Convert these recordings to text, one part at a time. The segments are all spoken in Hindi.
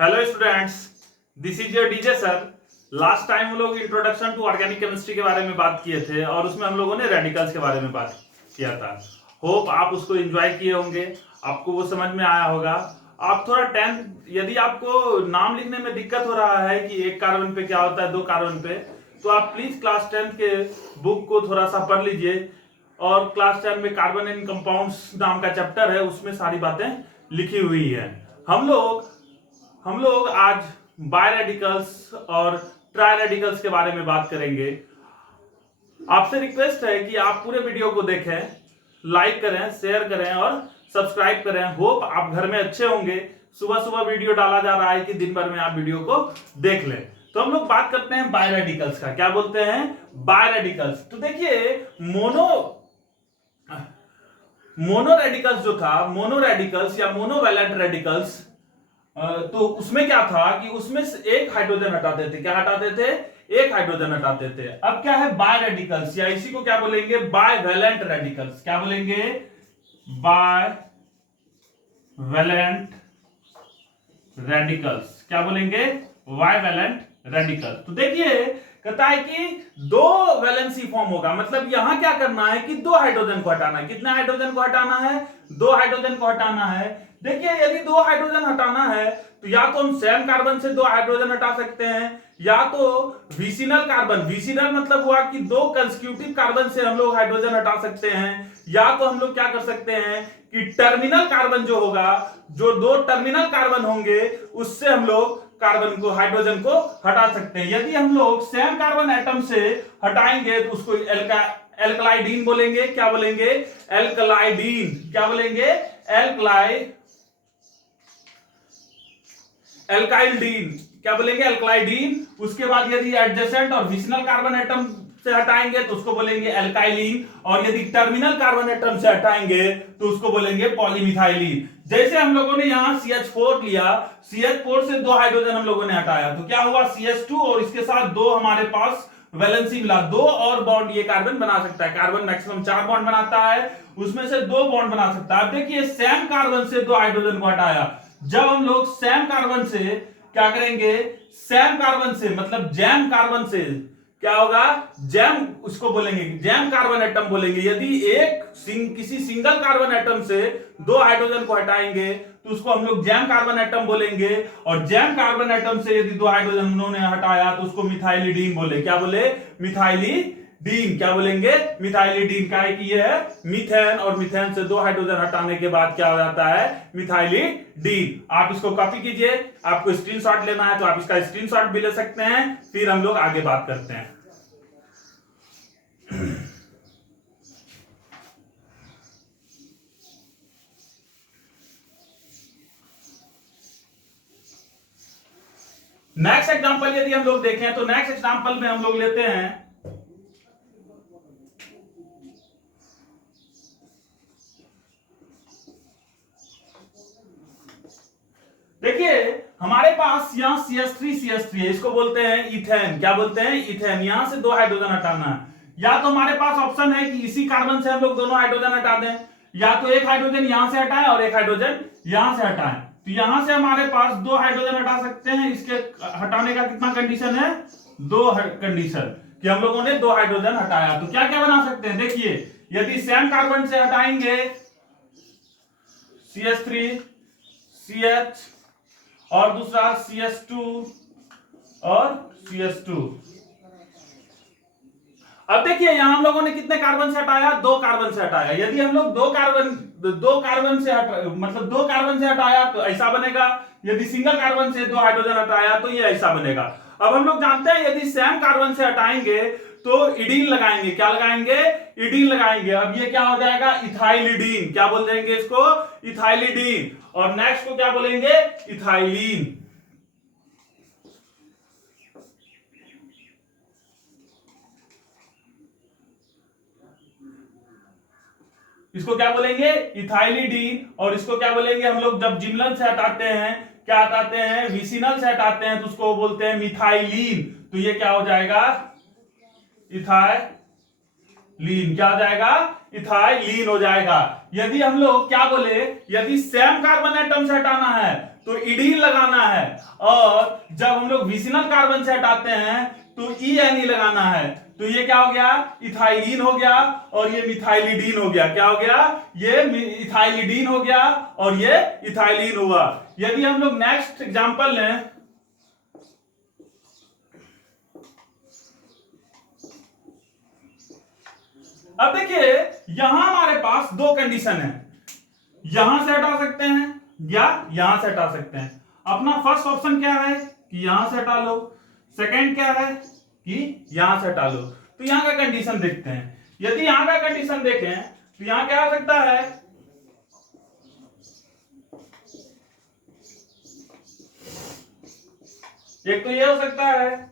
Hello students, this is your DJ sir. Last time हम लोग इंट्रोडक्शन टू ऑर्गेनिक केमिस्ट्री के बारे में बात किए थे और उसमें हम लोगों ने रेडिकल्स के बारे में बात किया था। होप आप उसको एंजॉय किए होंगे, आपको वो समझ में आया होगा। आप थोड़ा 10 यदि आपको नाम लिखने में दिक्कत हो रहा है कि एक कार्बन पे क्या होता है, दो कार्बन पे, तो आप प्लीज क्लास 10 के बुक को थोड़ा सा पढ़ लीजिए और क्लास 10 में कार्बन एंड कंपाउंड्स नाम का चैप्टर है, उसमें सारी बातें लिखी हुई है। हम लोग आज बाय रेडिकल्स और ट्राई रेडिकल्स के बारे में बात करेंगे। आपसे रिक्वेस्ट है कि आप पूरे वीडियो को देखें, लाइक करें, शेयर करें और सब्सक्राइब करें। होप आप घर में अच्छे होंगे। सुबह सुबह वीडियो डाला जा रहा है कि दिन भर में आप वीडियो को देख लें। तो हम लोग बात करते हैं बाय रेडिकल्स का। क्या बोलते हैं? Bi radicals. तो देखिए, मोनो रेडिकल्स जो था, मोनो रेडिकल्स या मोनोवैलेंट रेडिकल्स, तो उसमें क्या था कि उसमें से एक हाइड्रोजन हटाते थे। क्या हटाते थे? एक हाइड्रोजन हटाते थे। अब क्या है? बाय रेडिकल्स, या इसी को क्या बोलेंगे? Bivalent radicals. क्या बोलेंगे? Bivalent radicals. क्या बोलेंगे? Bivalent radical. तो देखिए, कहता है कि दो वैलेंसी फॉर्म होगा। मतलब यहां क्या करना है कि दो हाइड्रोजन को हटाना है। कितने हाइड्रोजन को हटाना है? दो हाइड्रोजन को हटाना है। देखिए, यदि दो हाइड्रोजन हटाना है तो या तो हम सेम कार्बन से दो हाइड्रोजन हटा सकते हैं, या तो विसिनल कार्बन, विसिनल मतलब हुआ कि दो कंसेक्यूटिव कार्बन से हम लोग हाइड्रोजन हटा सकते हैं, या तो हम लोग क्या कर सकते हैं कि टर्मिनल कार्बन जो होगा, जो दो टर्मिनल कार्बन होंगे, उससे हम लोग कार्बन को, हाइड्रोजन को हटा सकते हैं। यदि हम लोग सेम कार्बन एटम से हटाएंगे तो उसको एल्कलाइडीन बोलेंगे। क्या बोलेंगे? एल्कलाइडीन। क्या बोलेंगे? एल्काइलडीन। क्या बोलेंगे? एल्कलाइडीन। उसके बाद यदि एडजेसेंट और विसिनल कार्बन एटम से हटाएंगे तो उसको बोलेंगे एल्काइलिन, और यदि टर्मिनल कार्बन एटम से हटाएंगे तो उसको बोलेंगे पॉलीमिथाइलिन। जैसे हम लोगों ने यहां CH4 लिया, CH4 से दो हाइड्रोजन हम लोगों ने हटाया तो क्या हुआ? CH2, और इसके साथ दो हमारे पास वैलेंसी मिला, दो और बॉन्ड ये कार्बन बना सकता है। कार्बन मैक्सिमम 4 बॉन्ड बनाता है, उसमें से दो बॉन्ड बना सकता है। अब देखिए, सेम कार्बन से दो हाइड्रोजन को हटाया। जब हम लोग सेम कार्बन से क्या करेंगे? सेम कार्बन से मतलब जैम कार्बन से क्या होगा? जैम उसको बोलेंगे, जैम कार्बन एटम बोलेंगे। यदि किसी सिंगल कार्बन एटम से दो हाइड्रोजन को हटाएंगे तो उसको हम लोग जैम कार्बन एटम बोलेंगे, और जैम कार्बन एटम से यदि दो हाइड्रोजन उन्होंने हटाया तो उसको मिथाइलिडीन बोले। क्या बोले? मिथाइलिडीन। क्या बोलेंगे? मिथाइलिडीन। का है कि ये है मीथेन, और मीथेन से दो हाइड्रोजन हटाने के बाद क्या हो जाता है? मिथाइलिडीन। आप इसको कॉपी कीजिए। आपको स्क्रीनशॉट लेना है तो आप इसका स्क्रीनशॉट भी ले सकते हैं। फिर हम लोग आगे बात करते हैं। नेक्स्ट एग्जांपल यदि हम लोग देखें तो नेक्स्ट एग्जांपल में हम लोग लेते हैं, देखिए हमारे पास यहां CH3 है, इसको बोलते हैं इथेन। क्या बोलते हैं? इथेन। यहां से दो हाइड्रोजन हटाना है। या तो हमारे पास ऑप्शन है कि इसी कार्बन से हम लोग दोनों हाइड्रोजन हटा दें, या तो एक हाइड्रोजन यहां से हटाएं और एक हाइड्रोजन यहां से हटाएं। तो यहां से हमारे पास दो हाइड्रोजन हटा सकते हैं। इसके हटाने का कितना कंडीशन है? दो कंडीशन, कि हम लोगों ने दो हाइड्रोजन हटाया। तो क्या क्या बना सकते हैं? देखिए, यदि सेम कार्बन से हटाएंगे CH3, CH, और दूसरा CH2 और CH2। अब देखिए, यहां हम लोगों ने कितने कार्बन से हटाया? दो कार्बन से हटाया। यदि हम लोग दो कार्बन से मतलब दो कार्बन से हटाया तो ऐसा बनेगा। यदि सिंगल कार्बन से दो हाइड्रोजन हटाया तो ये ऐसा बनेगा। अब हम लोग जानते हैं यदि सेम कार्बन से हटाएंगे तो इडीन लगाएंगे। क्या लगाएंगे? इडीन लगाएंगे। अब ये क्या हो जाएगा? इथाइलिडीन। क्या बोल देंगे इसको? इथाइलिडीन। और नेक्स्ट को क्या बोलेंगे? इथाइलीन। इसको क्या बोलेंगे? इथाइलिडीन। और इसको क्या बोलेंगे हम लोग? जब जिमलन से हटाते हैं, क्या हटाते हैं? विसिनल से हटाते हैं तो उसको बोलते हैं मिथाइलीन। तो ये क्या हो जाएगा? इथाइलीन। क्या हो जाएगा? इथाइलीन हो जाएगा। यदि हम लोग क्या बोले? यदि सेम कार्बन एटम से हटाना है तो इडीन लगाना है, और जब हम लोग विसिनल कार्बन से हटाते हैं तो ई लगाना है। तो ये क्या हो गया, इथाइलिन हो गया, और ये मिथाइलिडीन हो गया। क्या हो गया, ये इथाइलिडीन हो गया और ये इथाइलिन हुआ। यदि हम लोग नेक्स्ट एग्जांपल लें, अब देखिए यहां हमारे पास दो कंडीशन है, यहां से हटा सकते हैं या यहां से हटा सकते हैं। अपना फर्स्ट ऑप्शन क्या है कि यहां से हटा लो, सेकंड क्या है कि यहां से हटा लो। तो यहां का कंडीशन देखते हैं। यदि यहां का कंडीशन देखें तो यहां क्या हो सकता है, एक तो ये हो सकता है,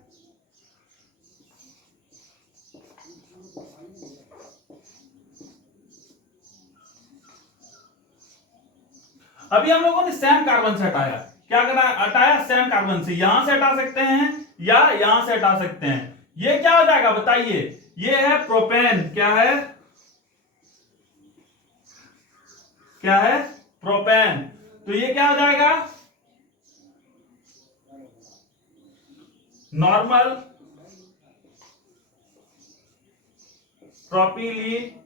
अभी हम लोगों ने सैम कार्बन से हटाया, क्या करा, हटाया सैम कार्बन से, यहां से हटा सकते हैं या यहां से हटा सकते हैं। ये क्या हो जाएगा बताइए, ये है प्रोपेन, क्या है, क्या है, प्रोपेन। तो ये क्या हो जाएगा, नॉर्मल प्रोपिलीडीन।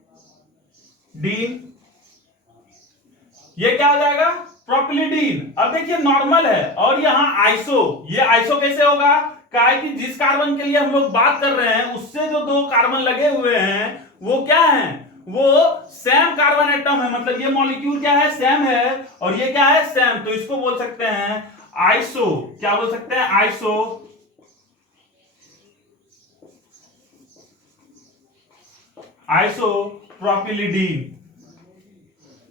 ये क्या हो जाएगा, प्रोपिलीडीन। अब देखिए नॉर्मल है और यहां आइसो, ये आइसो कैसे होगा, क्या है कि जिस कार्बन के लिए हम लोग बात कर रहे हैं उससे जो दो कार्बन लगे हुए हैं वो क्या है, वो सेम कार्बन एटम है, मतलब ये मॉलिक्यूल क्या है, सेम है, और ये क्या है, सेम। तो इसको बोल सकते हैं आइसो, क्या बोल सकते हैं, आइसो, आइसोप्रोपिलीडीन।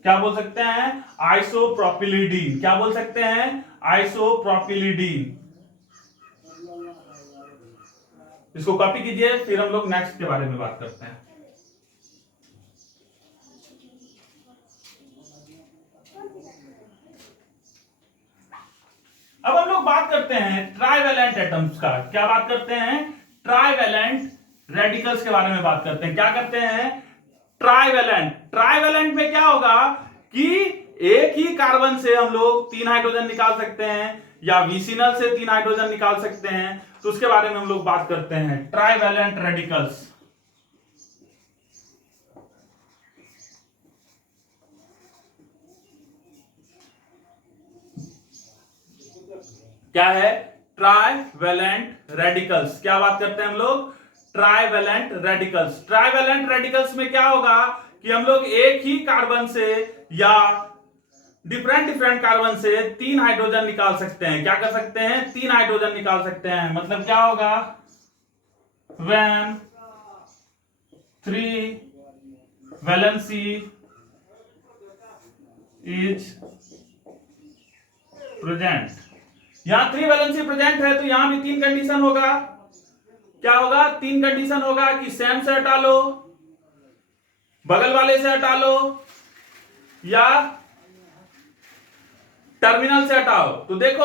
क्या बोल सकते हैं, आइसोप्रोपिलीडीन। क्या बोल सकते हैं, आइसोप्रोपिलीडीन। इसको कॉपी कीजिए, फिर हम लोग नेक्स्ट के बारे में बात करते हैं। अब हम लोग बात करते हैं ट्राइवेलेंट एटम्स का। क्या बात करते हैं, ट्राइवेलेंट रेडिकल्स के बारे में बात करते हैं। क्या करते हैं, ट्राइवेलेंट। ट्राइवेलेंट में क्या होगा कि एक ही कार्बन से हम लोग 3 हाइड्रोजन निकाल सकते हैं या विसिनल से 3 हाइड्रोजन निकाल सकते हैं। तो उसके बारे में हम लोग बात करते हैं, ट्राइवेलेंट रेडिकल्स। क्या है, ट्राइवेलेंट रेडिकल्स। क्या बात करते हैं हम लोग, ट्राइवेलेंट रेडिकल्स। ट्राइवेलेंट रेडिकल्स में क्या होगा कि हम लोग एक ही कार्बन से या डिफरेंट डिफरेंट कार्बन से 3 हाइड्रोजन निकाल सकते हैं। क्या कर सकते हैं, 3 हाइड्रोजन निकाल सकते हैं। मतलब क्या होगा, when 3 valency is present। यहां 3 वैलेंसी प्रेजेंट है तो यहां भी 3 कंडीशन होगा। क्या होगा, 3 कंडीशन होगा कि सेम से हटा लो, बगल वाले से हटा लो, या टर्मिनल से हटाओ। तो देखो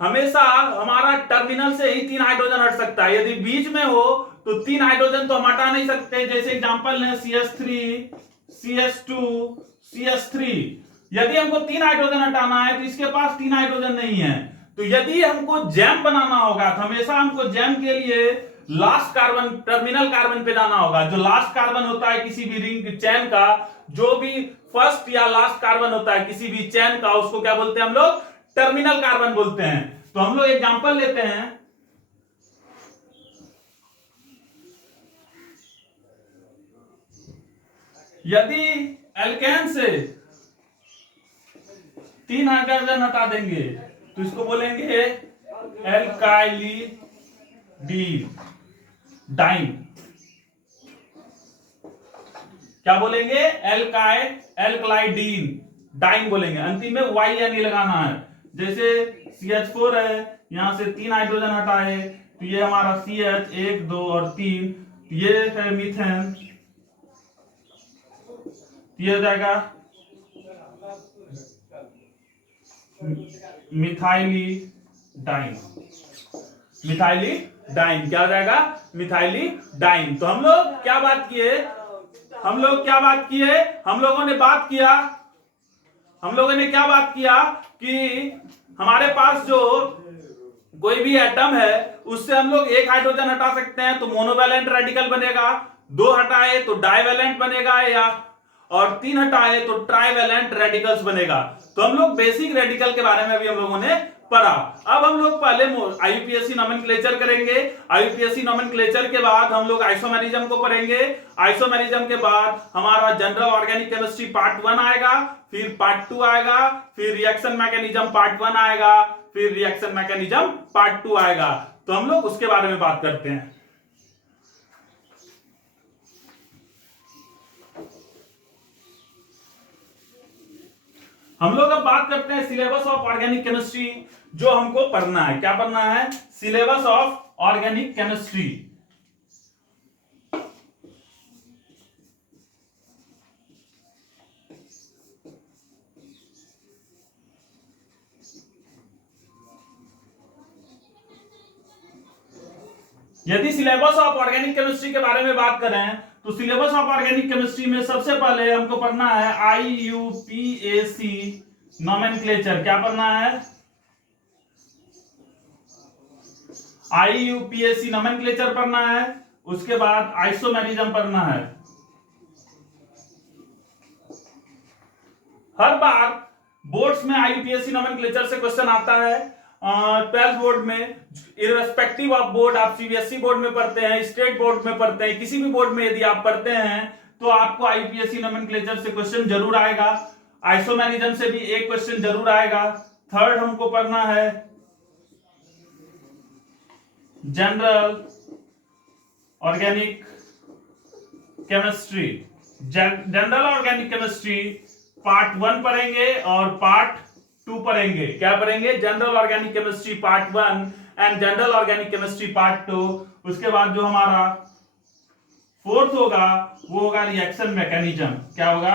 हमेशा हमारा टर्मिनल से ही 3 हाइड्रोजन हट सकता है। यदि बीच में हो तो 3 हाइड्रोजन तो हम हटा नहीं सकते। जैसे एग्जांपल है CH3, CH2, CH3। यदि हमको 3 हाइड्रोजन हटाना है तो इसके पास 3 हाइड्रोजन नहीं है। तो यदि हमको जैम बनाना होगा तो हमेशा हमको जैम के लिए लास्ट कार्बन, टर्मिनल कार्बन पे जाना होगा। जो लास्ट कार्बन होता है किसी भी रिंग चैन का, जो भी फर्स्ट या लास्ट कार्बन होता है किसी भी चैन का, उसको क्या बोलते हैं हम लोग, टर्मिनल कार्बन बोलते हैं। तो हम लोग एग्जांपल लेते हैं, यदि एल्केन से 3 हाइड्रोजन हटा देंगे तो इसको बोलेंगे एल्काइलिडीन। क्या बोलेंगे, एल्कलाइडीन, डाइन बोलेंगे। अंतिम में वाई या नहीं लगाना है। जैसे CH4 है, यहां से 3 हाइड्रोजन हटाए तो ये हमारा CH 1 2 और 3, ये है मीथेन, ये हो जाएगा मिथाइलिडाइन। मिथाइलिडाइन क्या हो जाएगा, मिथाइलिडाइन। तो हम लोग क्या बात किए, हम लोग क्या बात किए, हम लोगों ने बात किया, हम लोगों ने क्या बात किया कि हमारे पास जो कोई भी एटम है उससे हम लोग एक हाइड्रोजन हटा सकते हैं तो मोनोवैलेंट रेडिकल बनेगा, दो हटाए तो डाइवैलेंट बनेगा, या और तीन हटाए तो ट्राइवैलेंट रेडिकल्स बनेगा। तो हम लोग बेसिक रेडिकल के बारे में भी हम लोगों ने पढ़ा। अब हम लोग पहले आईयूपीएसी नोमेनक्लेचर करेंगे। आईयूपीएसी नोमेनक्लेचर के बाद हम लोग आइसोमेरिज्म को पढ़ेंगे। आइसोमेरिज्म के बाद हमारा जनरल ऑर्गेनिक केमिस्ट्री पार्ट 1 आएगा, फिर पार्ट 2 आएगा, फिर रिएक्शन मैकेनिज्म पार्ट 1 आएगा, फिर रिएक्शन मैकेनिज्म पार्ट 2 आएगा। तो हम लोग उसके बारे में बात करते हैं। हम लोग अब बात करते हैं सिलेबस ऑफ ऑर्गेनिक केमिस्ट्री, जो हमको पढ़ना है। क्या पढ़ना है? Syllabus of organic chemistry. यदि सिलेबस ऑफ ऑर्गेनिक केमिस्ट्री के बारे में बात करें तो सिलेबस ऑफ ऑर्गेनिक केमिस्ट्री में सबसे पहले हमको पढ़ना है आईयूपीएसी नोमेनक्लेचर। क्या पढ़ना है? आईयूपीएसी नोमेनक्लेचर पढ़ना है। उसके बाद आइसोमेरिज्म पढ़ना है। हर बार बोर्ड्स में आईयूपीएसी नोमेनक्लेचर से क्वेश्चन आता है। 12th बोर्ड में, इररेस्पेक्टिव ऑफ बोर्ड, आप सीबीएसई बोर्ड में पढ़ते हैं, स्टेट बोर्ड में पढ़ते हैं, किसी भी बोर्ड में यदि आप पढ़ते हैं तो आपको आईयूपीएसी नोमेनक्लेचर से क्वेश्चन जरूर आएगा। आइसोमेरिज्म से भी एक क्वेश्चन जरूर आएगा। थर्ड हमको पढ़ना है general organic chemistry. General organic chemistry part 1 पढ़ेंगे और पार्ट 2 पढ़ेंगे। क्या पढ़ेंगे? General organic chemistry part 1 and general organic chemistry part 2। उसके बाद जो हमारा फोर्थ होगा वो होगा रिएक्शन मैकेनिज्म। क्या होगा?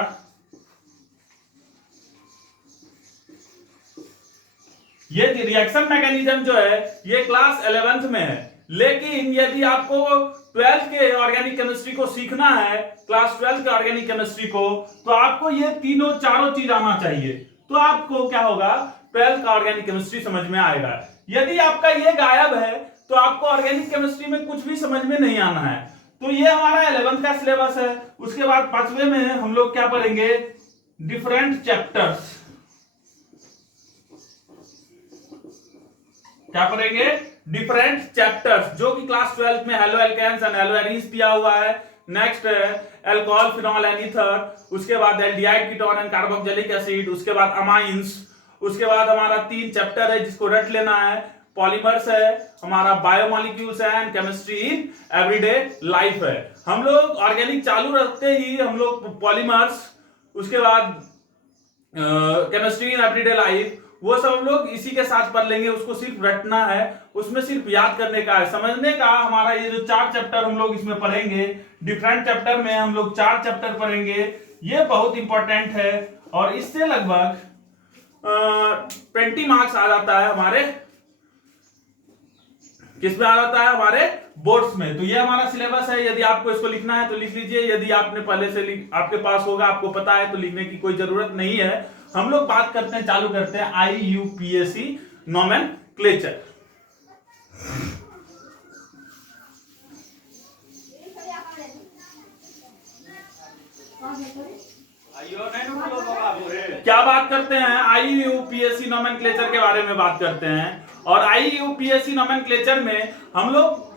ये रिएक्शन मैकेनिज्म जो है ये क्लास 11th में है, लेकिन यदि आपको 12th के ऑर्गेनिक केमिस्ट्री को सीखना है, क्लास 12th के ऑर्गेनिक केमिस्ट्री को, तो आपको ये तीनों चारों चीज आना चाहिए। तो आपको क्या होगा? 12th का ऑर्गेनिक केमिस्ट्री समझ में आएगा। यदि आपका ये गायब है तो आपको ऑर्गेनिक केमिस्ट्री में कुछ भी समझ में नहीं आना है। तो ये हमारा 11th का सिलेबस है। उसके बाद 5वें में हम लोग क्या पढ़ेंगे? Different chapters. क्या पढ़ेंगे? डिफरेंट चैप्टर्स, जो कि क्लास 12th में haloalkanes and haloarenes दिया हुआ है। नेक्स्ट है अल्कोहल, फिनॉल एंड ईथर। उसके बाद aldehyde, ketone and carboxylic acid. उसके बाद अमाइंस। उसके बाद हमारा 3 चैप्टर है जिसको रट लेना है। पॉलीमर्स है, हमारा बायोमॉलिक्यूल्स है, and chemistry in everyday life है। हम लोग ऑर्गेनिक चालू रखते ही हम लोग पॉलीमर्स, उसके बाद केमिस्ट्री इन एवरीडे लाइफ, वो सब हम लोग इसी के साथ पढ़ लेंगे। उसको सिर्फ रटना है, उसमें सिर्फ याद करने का है, समझने का। हमारा ये जो 4 चैप्टर हम लोग इसमें पढ़ेंगे, डिफरेंट चैप्टर में हम लोग 4 चैप्टर पढ़ेंगे। ये बहुत इंपॉर्टेंट है और इससे लगभग 20 मार्क्स आ जाता है हमारे, किसमें आ जाता है? हमारे बोर्ड्स में। तो ये हमारा सिलेबस है। यदि आपको इसको लिखना है तो लिख लीजिए, यदि आपने पहले से आपके पास होगा, आपको पता है, तो लिखने की कोई जरूरत नहीं है। हम लोग बात करते हैं, चालू करते हैं आईयूपीएसी नोमेनक्लेचर। क्या बात करते हैं? आईयूपीएसी नोमेनक्लेचर के बारे में बात करते हैं। और आईयूपीएसी नोमेनक्लेचर में हम लोग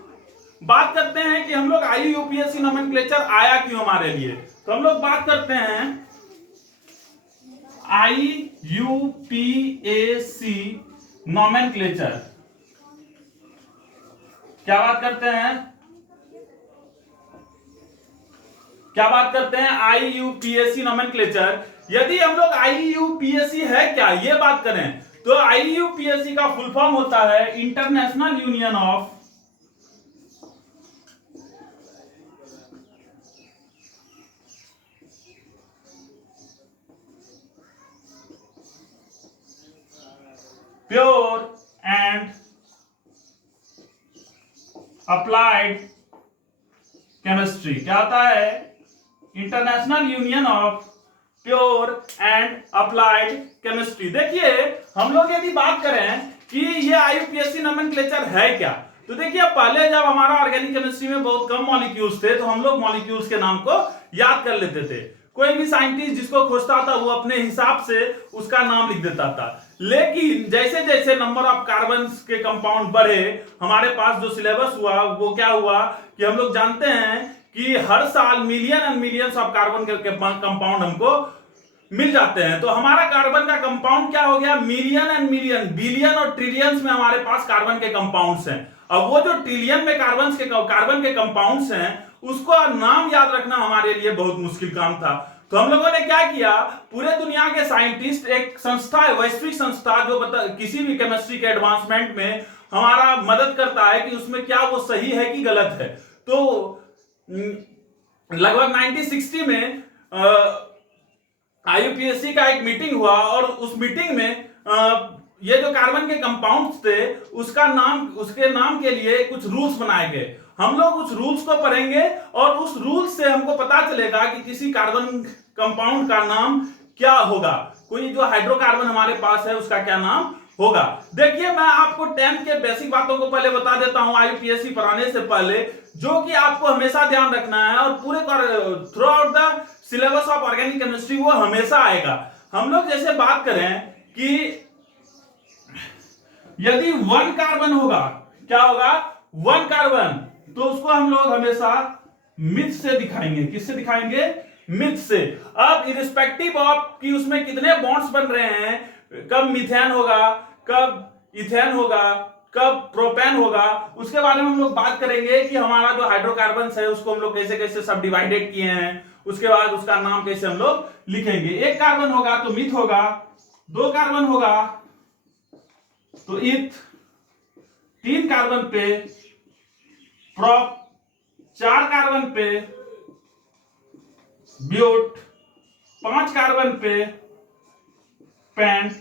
बात करते हैं कि हम लोग आईयूपीएसी नोमेनक्लेचर आया क्यों हमारे लिए। तो हम लोग बात करते हैं आईयूपीएसी नोमेनक्लेचर। क्या बात करते हैं? क्या बात करते हैं? IUPAC nomenclature. यदि हम लोग आईयूपीएसी है क्या ये बात करें तो आईयूपीएसी का फुल फॉर्म होता है international union of pure and applied chemistry. क्या होता है? International union of pure and applied chemistry. देखिए हम लोग यदि बात करें कि ये आईयूपीएससी नोमेनक्लेचर है क्या, तो देखिए पहले जब हमारा ऑर्गेनिक केमिस्ट्री में बहुत कम मॉलिक्यूल्स थे तो हम लोग मॉलिक्यूल्स के नाम को याद कर लेते थे। कोई भी साइंटिस्ट जिसको खोजता था वो अपने हिसाब से उसका नाम लिख देता था। लेकिन जैसे जैसे नंबर ऑफ कार्बन के कंपाउंड बढ़े, हमारे पास जो सिलेबस हुआ वो क्या हुआ कि हम लोग जानते हैं कि हर साल million and millions of carbon के कंपाउंड हमको मिल जाते हैं। तो हमारा कार्बन का कंपाउंड क्या हो गया, मिलियन एंड मिलियन, बिलियन और ट्रिलियंस में हमारे पास कार्बन के कंपाउंड्स हैं। अब वो जो ट्रिलियन में कार्बन के कंपाउंड्स हैं उसको नाम याद रखना हमारे लिए बहुत मुश्किल काम था। तो हम लोगों ने क्या किया, पूरे दुनिया के साइंटिस्ट, एक संस्था है, वैश्विक संस्था, जो किसी भी केमिस्ट्री के एडवांसमेंट में हमारा मदद करता है कि उसमें क्या वो सही है कि गलत है। तो लगभग 1960 में आईयूपीएससी का एक मीटिंग हुआ और उस मीटिंग में ये जो कार्बन के कंपाउंड्स थे उसके नाम के लिए कुछ रूल्स बनाए गए। हम लोग उस रूल्स को पढ़ेंगे और उस रूल्स से हमको पता चलेगा कि किसी कार्बन कंपाउंड का नाम क्या होगा। कोई जो हाइड्रोकार्बन हमारे पास है उसका क्या नाम होगा। देखिए मैं आपको 10th के बेसिक बातों को पहले बता देता हूं आईयूपीएससी पढ़ाने से पहले, जो कि आपको हमेशा ध्यान रखना है और पूरे through out the syllabus of organic chemistry वो हमेशा आएगा। हम लोग जैसे बात करें कि यदि 1 कार्बन होगा, क्या होगा, 1 कार्बन, तो उसको हम लोग हमेशा मिथ से दिखाएंगे। किससे दिखाएंगे, मिथ से। अब इरिस्पेक्टिव ऑफ कि उसमें कितने बॉन्ड्स बन रहे हैं, कब मीथेन होगा, कब इथेन होगा, कब प्रोपेन होगा, उसके बारे में हम लोग बात करेंगे कि हमारा जो हाइड्रोकार्बन है उसको हम लोग कैसे कैसे सब डिवाइडेड किए हैं, उसके बाद उसका नाम कैसे हम लोग लिखेंगे। 1 कार्बन होगा तो मिथ होगा, 2 कार्बन होगा तो इथ, 3 कार्बन पे प्रोप, 4 कार्बन पे ब्यूट, 5 कार्बन पे पेंट,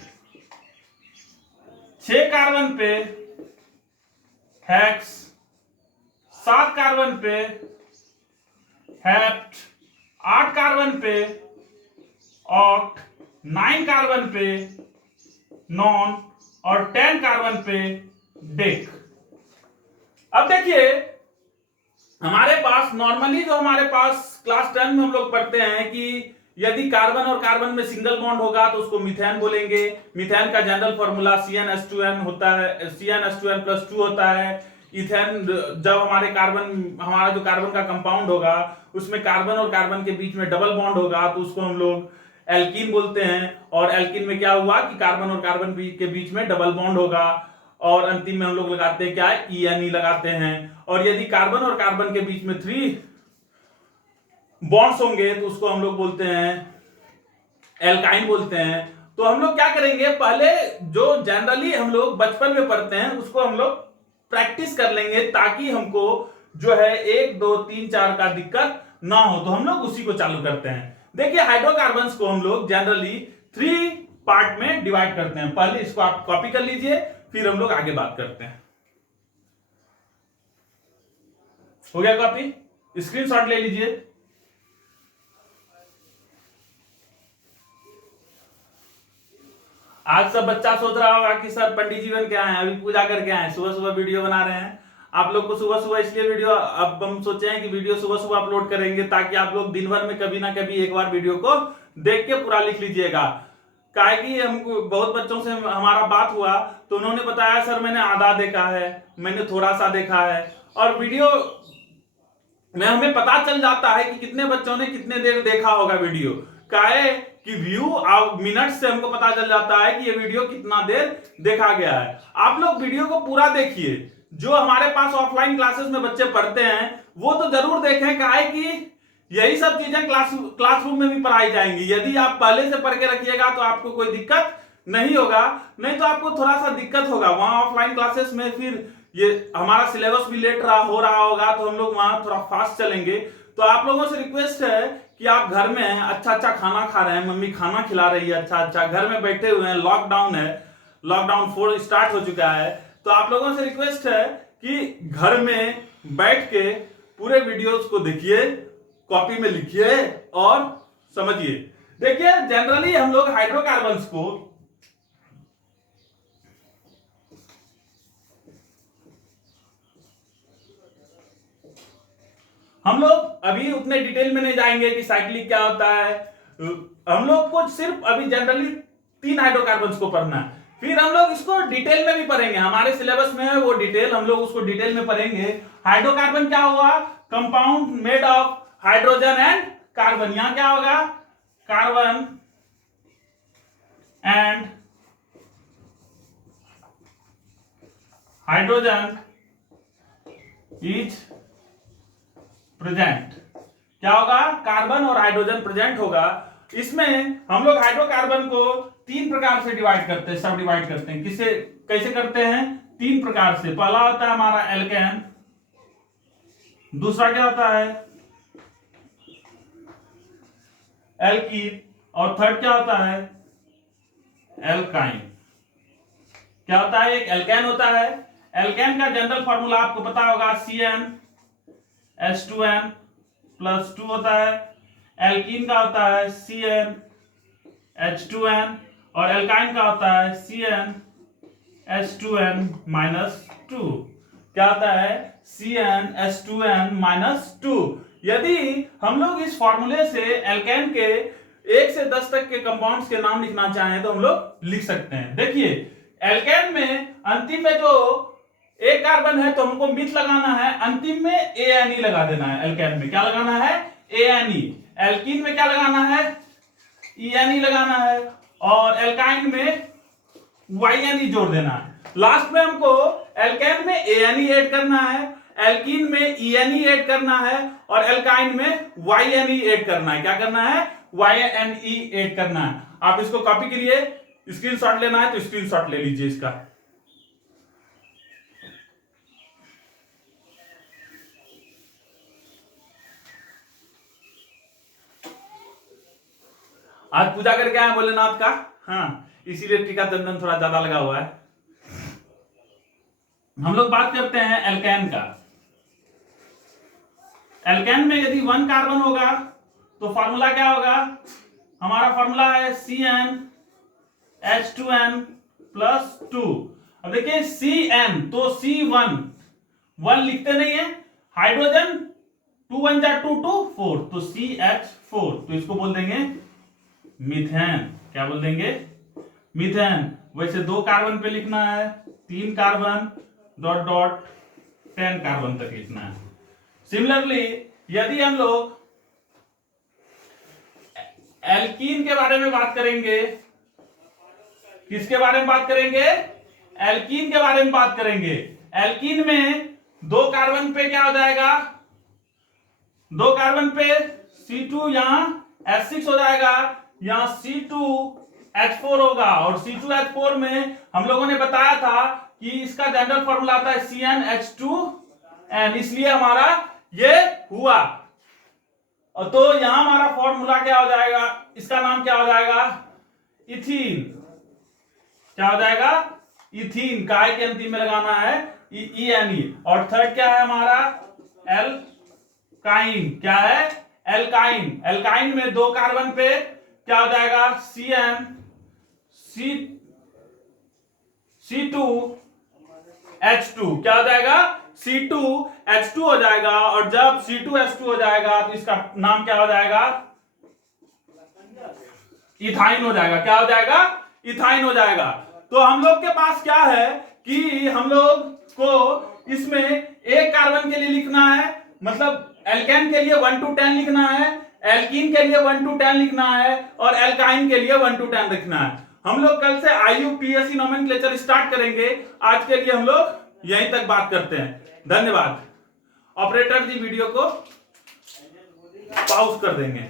6 कार्बन पे हेक्स, 7 कार्बन पे हेप्ट, 8 कार्बन पे ऑक्ट, 9 कार्बन पे नॉन और 10 कार्बन पे डेक। अब देखिए हमारे पास नॉर्मली जो हमारे पास क्लास 10 में हम लोग पढ़ते हैं कि यदि कार्बन और कार्बन में सिंगल बॉन्ड होगा तो उसको मीथेन बोलेंगे। मीथेन का जनरल फॉर्मूला CnH2n होता है, CnH2n+2 होता है। इथेन जब हमारा जो कार्बन का कंपाउंड होगा उसमें कार्बन और कार्बन के बीच में डबल बॉन्ड होगा तो उसको हम लोग एल्कीन बोलते हैं। और एल्कीन में क्या हुआ कि कार्बन और कार्बन के बीच में डबल बॉन्ड होगा और अंतिम में हम लोग लगाते हैं क्या, ENE लगाते हैं। और यदि कार्बन और कार्बन के बीच में 3 बॉन्ड्स होंगे तो उसको हम लोग बोलते हैं एल्काइन बोलते हैं। तो हम लोग क्या करेंगे, पहले जो जनरली हम लोग बचपन में पढ़ते हैं उसको हम लोग प्रैक्टिस कर लेंगे ताकि हमको जो है 1 2 3 4 का दिक्कत ना हो। तो हम लोग उसी को चालू करते हैं। देखिए हाइड्रोकार्बन्स को हम लोग जनरली 3 पार्ट में डिवाइड करते हैं। पहले इसको आप कॉपी कर लीजिए, फिर हम लोग आगे बात करते हैं। हो गया कॉपी, स्क्रीनशॉट ले लीजिए। आज सब बच्चा सोच रहा होगा कि सर पंडित जीवन क्या है, अभी पूजा करके आए, सुबह सुबह वीडियो बना रहे हैं। आप लोग को सुबह सुबह इसलिए वीडियो, अब हम सोचे हैं कि वीडियो सुबह सुबह अपलोड करेंगे ताकि आप लोग दिन भर में कभी ना कभी एक बार वीडियो को देख के पूरा लिख लीजिएगा। काहे कि हमको बहुत बच्चों से हमारा बात हुआ तो उन्होंने बताया सर मैंने आधा देखा है, मैंने थोड़ा सा देखा है। और वीडियो में हमें पता चल जाता है कि कितने बच्चों ने कितने देर देखा होगा वीडियो। काहे कि व्यू मिनट से हमको पता चल जाता है कि ये वीडियो कितना देर देखा गया है। आप लोग वीडियो को पूरा देखिए। जो हमारे पास ऑफलाइन क्लासेस में बच्चे पढ़ते हैं वो तो जरूर देखें, काहे कि यही सब चीजें क्लासरूम में भी पढ़ाई जाएंगी। यदि आप पहले से पढ़ के रखिएगा तो आपको कोई दिक्कत नहीं होगा, नहीं तो आपको थोड़ा सा दिक्कत होगा। वहां ऑफलाइन क्लासेस में फिर ये हमारा सिलेबस भी लेट हो रहा होगा तो हम लोग वहां थोड़ा फास्ट चलेंगे। तो आप लोगों से रिक्वेस्ट है कि आप घर में अच्छा अच्छा खाना खा रहे हैं, मम्मी खाना खिला रही है अच्छा अच्छा, घर में बैठे हुए हैं, लॉकडाउन है, लॉकडाउन 4 स्टार्ट हो चुका है। तो आप लोगों से रिक्वेस्ट है कि घर में बैठ के पूरे वीडियोस को देखिए, कॉपी में लिखिए और समझिए। देखिए जनरली हम लोग हाइड्रोकार्बन्स को हम लोग अभी उतने डिटेल में नहीं जाएंगे कि साइक्लिक क्या होता है। हम लोग को सिर्फ अभी जनरली 3 हाइड्रोकार्बन्स को पढ़ना है, फिर हम लोग इसको डिटेल में भी पढ़ेंगे, हमारे सिलेबस में है वो डिटेल, हम लोग उसको डिटेल में पढ़ेंगे। हाइड्रोकार्बन क्या हुआ? Compound made of hydrogen and carbon. यहां क्या होगा? Carbon and hydrogen is present. क्या होगा? कार्बन और हाइड्रोजन प्रेजेंट होगा। इसमें हम लोग हाइड्रोकार्बन को 3 प्रकार से डिवाइड करते हैं, सब डिवाइड करते हैं। किसे कैसे करते हैं? 3 प्रकार से। पहला होता है हमारा एल्केन, दूसरा क्या होता है एल्कीन, और थर्ड क्या होता है एल्काइन। क्या होता है? एक एल्केन होता है। एल्केन का जनरल फॉर्मूला आपको पता होगा, CnH2n + 2 होता है। एल्कीन का होता है CnH2n, और एल्काइन का होता है CnH2n - 2। क्या होता है? CnH2n - 2। यदि हम लोग इस फॉर्मूले से एल्केन के 1 से 10 तक के कंपाउंड्स के नाम लिखना चाहें तो हम लोग लिख सकते हैं। देखिए एल्केन में अंतिम में जो एक कार्बन है तो हमको मिथ लगाना है, अंतिम में ANE लगा देना है। एल्केन में क्या लगाना है? ANE। एल्कीन में क्या लगाना है? ENE लगाना है, और एल्काइन में YNE जोड़ देना है। लास्ट में हमको एल्केन में ANE ऐड करना है, एल्कीन में ENE ऐड करना है, और एल्काइन में YNE ऐड करना है। क्या करना है? YNE ऐड करना है। आप इसको कॉपी के लिए स्क्रीनशॉट लेना है तो स्क्रीनशॉट ले लीजिए इसका। आज पूजा करके आए भोलेनाथ का, हाँ, इसीलिए टीका चंदन थोड़ा ज्यादा लगा हुआ है। हम लोग बात करते हैं एल्केन का। एल्केन में यदि 1 कार्बन होगा तो फॉर्मूला क्या होगा? हमारा फॉर्मूला है CnH2n + 2। अब देखिए Cn तो C1 1 लिखते नहीं है, हाइड्रोजन 2 1 जा 2 2 4 तो CH4, तो इसको बोल देंगे मीथेन। क्या बोल देंगे? मीथेन। वैसे 2 कार्बन पे लिखना है, 3 कार्बन ... 10 कार्बन तक लिखना है। सिमिलरली यदि हम लोग एल्कीन के बारे में बात करेंगे, किसके बारे में बात करेंगे? एल्कीन के बारे में बात करेंगे। एल्कीन में 2 कार्बन पे क्या हो जाएगा? 2 कार्बन पे C2 यहां H6 हो जाएगा, यहां C2H4 होगा, और C2H4 में हम लोगों ने बताया था कि इसका जनरल फॉर्मूला आता है CnH2n, इसलिए हमारा ये हुआ। और तो यहां हमारा फॉर्मूला क्या हो जाएगा? इसका नाम क्या हो जाएगा? इथीन। क्या हो जाएगा? इथीन। काय के अंतिम में लगाना है ENE। और थर्ड क्या है हमारा? एल्काइन। क्या है? एल्काइन। एल्काइन में 2 कार्बन पे क्या हो जाएगा? C2H2। क्या हो जाएगा? C2H2 हो जाएगा, और जब C2H2 हो जाएगा तो इसका नाम क्या हो जाएगा? इथाइन हो जाएगा। क्या हो जाएगा? इथाइन हो जाएगा। तो हम लोग के पास क्या है कि हम लोग को इसमें एक कार्बन के लिए लिखना है, मतलब एल्केन के लिए 1 to 10 लिखना है, एल्कीन के लिए 1 to 10 लिखना है, और एल्काइन के लिए 1 to 10 लिखना है। हम लोग कल से IUPAC नोमेनक्लेचर स्टार्ट करेंगे। आज के लिए हम लोग यहीं तक बात करते हैं। धन्यवाद। ऑपरेटर जी वीडियो को पॉज कर देंगे।